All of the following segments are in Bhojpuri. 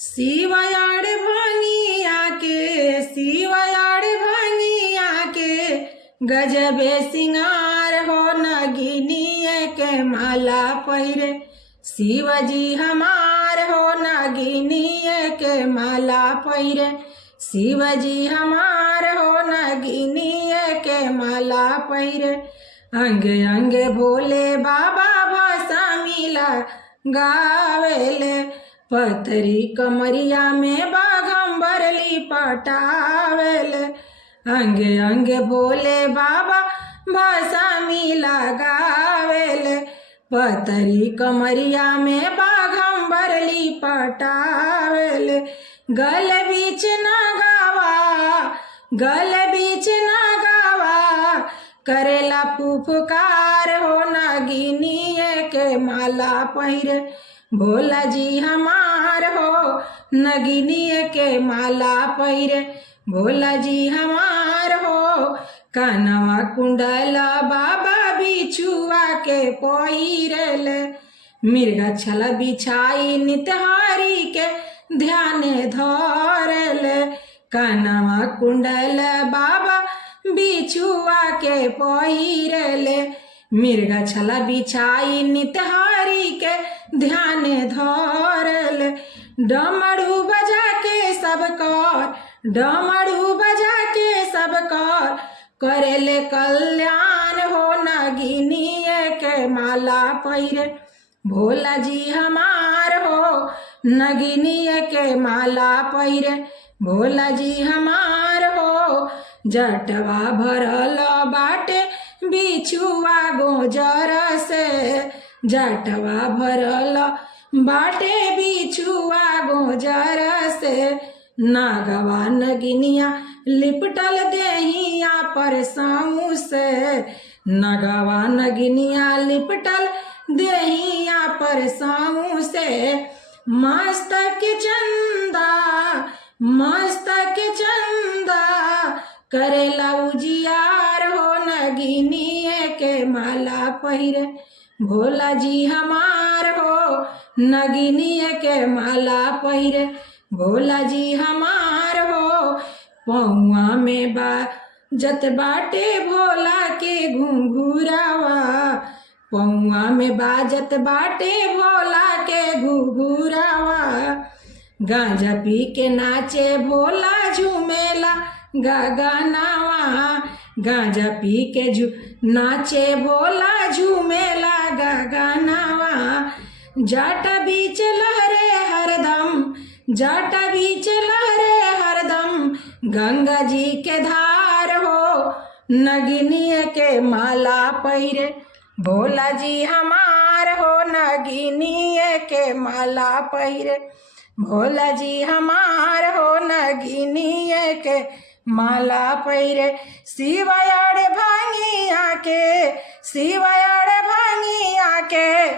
शिवयाड़ भांगिया के गजबे सिंगार हो नगिनिए के माला पहिरे। शिवजी हमार हो नगिनिए के माला पहिरे। शिवजी हमार हो नगिनिए के माला पहिरे। अंगे अंगे भोले बाबा भाषा मिला गावेले। पथरी कमरिया में बाघंबर लिपटावेले। अंगे अंगे भोले बाबा भाषा मिला गावेले। पथरी कमरिया में बाघंबर लिपटावेले। गल बीच ना गावा करेला फुफकार हो नगिनिए के माला पहिरे। भोला जी हमार हो नगिनिए के माला पहिरे। भोला जी हमार हो कानवा कुंडला बाबा बिछुआ के पहिरेले। मिर्गा छला बिछाई नितहारी के ध्यान धरेले। कानवा कुंडल बाबा बिछुआ के पहिरेले। मिर्गा छला बिछाई नितहारी के ध्यान धरेले। डमरू बजा के सब कर करेले कल्याण हो नगिनिए के माला पहिरे। भोला जी हमार हो नगिनिए के माला पहिरे। भोला जी हमार हो जटवा भरल बाटे बिछुआ गोजर से। जटवा भरल बाटे बिछुआ गोजर से। नागवा नगिनिया लिपटल देहिया पर साऊ से। नगवा नगिनिया लिपटल देहिया पर साऊ से। मस्तक चंदा करेला उजियार हो नगिनिए के माला पहिरे। भोला जी हमार हो नगिनिए के माला पहिरे। भोला जी हमार हो पौआ में बाजत बाटे भोला के घुंघुरावा। पौआ में बाजत बाटे भोला के घुंघुरावा। गांजा पी के नाचे भोला झूमेला गगनावा। गांजा पी के नाचे भोला झूमेला गगनावा। जाटा बीच लहरे हरदम गंगा जी के धार हो नगिनिए के माला पहिरे। भोला जी हमार हो नगिनिए के माला पहिरे। भोला जी हमार हो नगिनिए के माला पहिरे। शिवयाड़ भांगिया के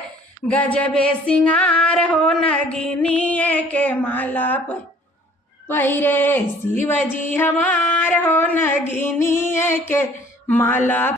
गजबे सिंगार हो नगिनिए के माला पहिरे। शिवजी हमार हो नगिनिए के माला